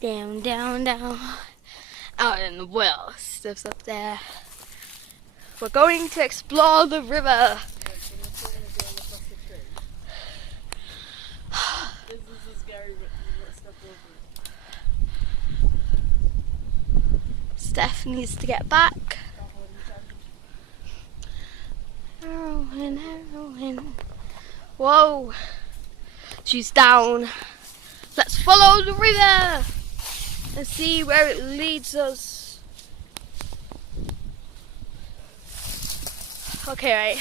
Down, down, down. Out in the well. Stuff's up there. We're going to explore the river. This is a scary stuff Steph needs to get back. Heroin, heroin. Whoa. She's down. Let's follow the river and see where it leads us. Okay, right.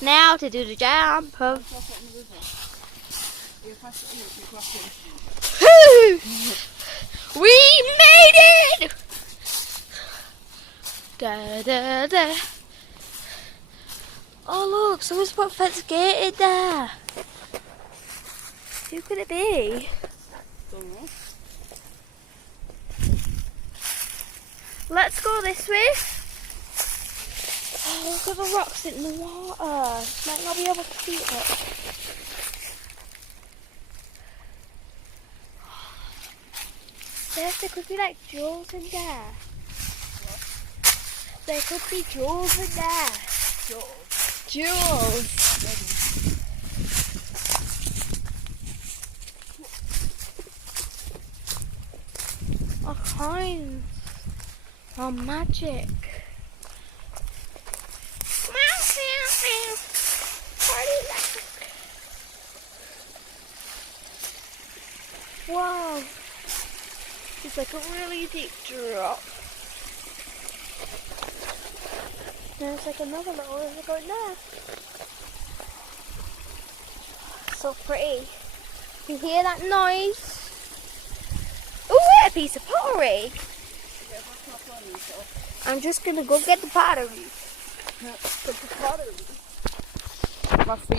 Now to do the jump of. We made it! Da da da. Oh look, someone's put fence gated there. Who could it be? Don't know. Let's go this way. Oh, look at the rocks in the water. Might not be able to see it. There could be like jewels in there. What? There could be jewels in there. Jewels. Jewels. All kinds of magic. Wow. It's like a really deep drop. There's like another little river going there. So pretty. You hear that noise? Oh, a piece of pottery. Yeah, that's not funny, so. I'm just gonna go get the pottery. Put the pottery. My feet